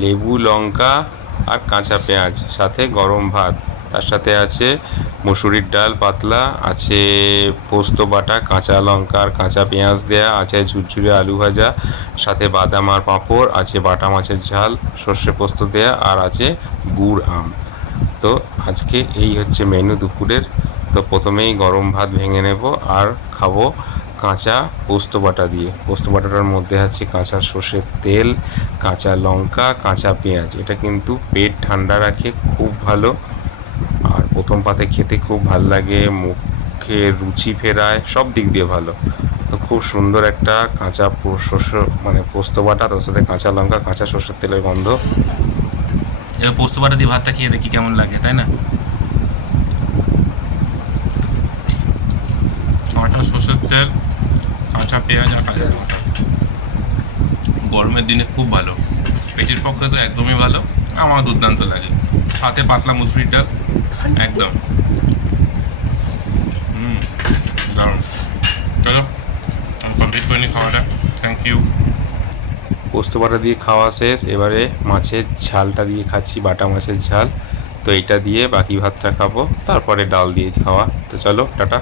লেবু, লঙ্কা আর কাঁচা পেঁয়াজ, সাথে গরম ভাত। তার সাথে আছে মুসুরির ডাল পাতলা, আছে পোস্ত বাটা, কাঁচা লঙ্কা আর কাঁচা পেঁয়াজ দেয়া, আছে ঝুরঝুরে আলু ভাজা, সাথে বাদাম আর পাঁপড়, আছে বাটা মাছের ঝাল সর্ষে পোস্ত দেয়া, আর আছে গুড় আম। তো আজকে এই হচ্ছে মেনু দুপুরের। তো প্রথমেই গরম ভাত ভেঙে নেব আর খাবো কাঁচা পোস্ত বাটা দিয়ে। পোস্ত বাটাটার মধ্যে আছে কাঁচা সর্ষের তেল, কাঁচা লঙ্কা, কাঁচা পেঁয়াজ। এটা কিন্তু পেট ঠান্ডা রাখে, খুব ভালো। আর প্রথম পাতে খেতে খুব ভাল লাগে, মুখে রুচি ফেরায়, সব দিক দিয়ে ভালো। তো খুব সুন্দর একটা কাঁচা শস্য মানে পোস্ত বাটা, তার সাথে কাঁচা লঙ্কা, কাঁচা সর্ষের তেলের গন্ধ। এবার পোস্ত বাটা দিয়ে ভাতটা খেয়ে দেখি কেমন লাগে, তাই না? কাঁচা সর্ষের তেল, কাঁচা পেঁয়াজ আর কাঁচা লঙ্কা গরমের দিনে খুব ভালো, পেটের পক্ষে তো একদমই ভালো। আমার দুর্দান্ত লাগে। সাথে পাতলা মুসুরির ডাল, একদম দারুণ। চলো, আমি কমপ্লিট করে নিই খাওয়াটা। Thank you. পোস্ত বাটা দিয়ে খাওয়া শেষ, এবারে মাছের ঝালটা দিয়ে খাচ্ছি, বাটা মাছের ঝাল। তো এইটা দিয়ে বাকি ভাতটা খাবো, তারপরে ডাল দিয়ে খাওয়া। তো চলো, টাটা।